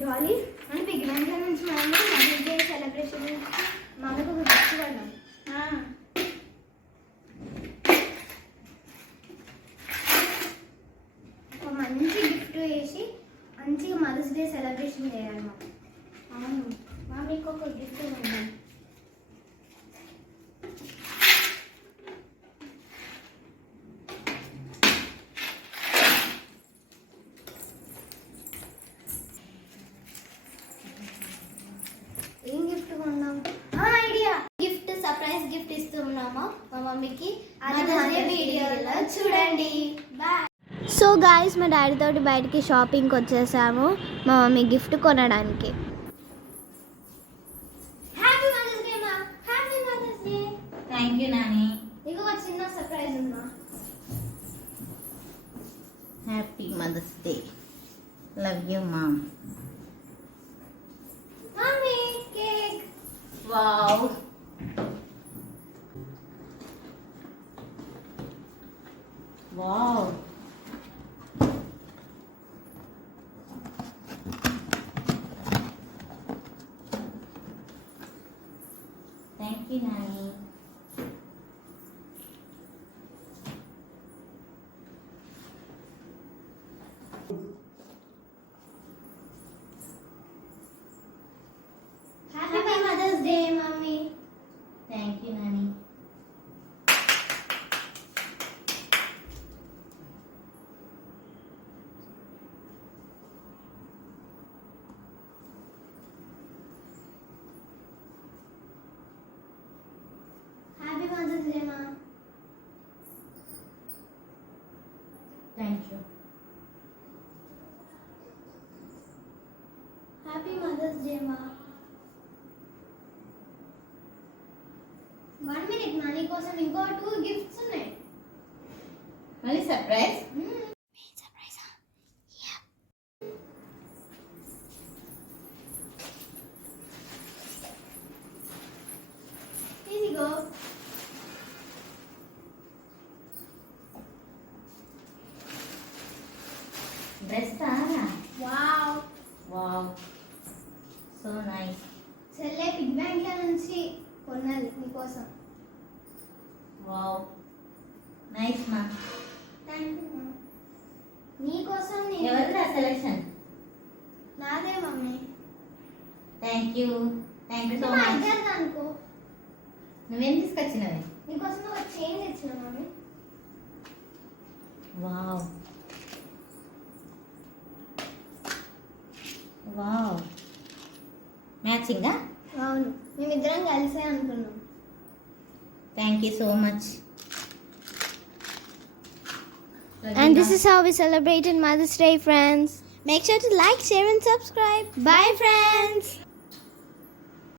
డాలీ మన big bank నుంచి మనం మదర్స్ డే సెలబ్రేషన్ మనకు ఒక గిఫ్ట్ కొన్నాం. ఒక మంచి గిఫ్ట్ వేసి మంచిగా మదర్స్ డే సెలబ్రేషన్ చేయాలి మనం. అవును మా మీకు ఒక గిఫ్ట్ కొన్నాం. ఏం గిఫ్ట్ కొన్నాం? ఐడియా, గిఫ్ట్ సర్ప్రైజ్ గిఫ్ట్ ఇస్తున్నాము మా మమ్మీకి. అది వీడియోలో చూడండి. బాయ్. సో గాయ్స్, మా డాడీ తోటి బయటికి షాపింగ్కి వచ్చేసాము మా మమ్మీ గిఫ్ట్ కొనడానికి. హ్యాపీ మదర్స్ డే మా. Happy mother's day. Thank you Nani. నీకు ఒక చిన్న సర్ప్రైజ్ ఉందా? Happy mother's day. Love you mom. Mummy cake. Wow. Wow. Thank you Nani. Happy mother's day mummy. Thank you Nani. Happy mother's day మా. Thank you. Happy mother's day మా. 1 minute మా, నీ కోసం ఇంకో 2 గిఫ్ట్స్ ఉన్నాయి. మళ్ళీ సర్ప్రైజ్. ఇదిగో. Dress. Wow. Wow, so nice. చెల్లె బిగ్ బ్యాంక్ నుంచి కొన్నది నీకోసం. వావ్, నైస్ మా. థ్యాంక్ యూ మా. నీకోసం ఎవరిదా సెలెక్షన్? నాదే mummy. Thank you. Thank you so మా మచ్. ఇద్దరిది అనుకో. నువ్వేం తీసుకొచ్చినవి? నీకోసం ఒక చైన్ తెచ్చిన మమ్మీ. వావ్. వావ్, మ్యాచింగా? అవును, మేమిద్దరం కలిసే అనుకున్నాం. Thank you so much. And this is how we celebrated Mother's Day, friends. Make sure to like, share and subscribe. Bye, friends.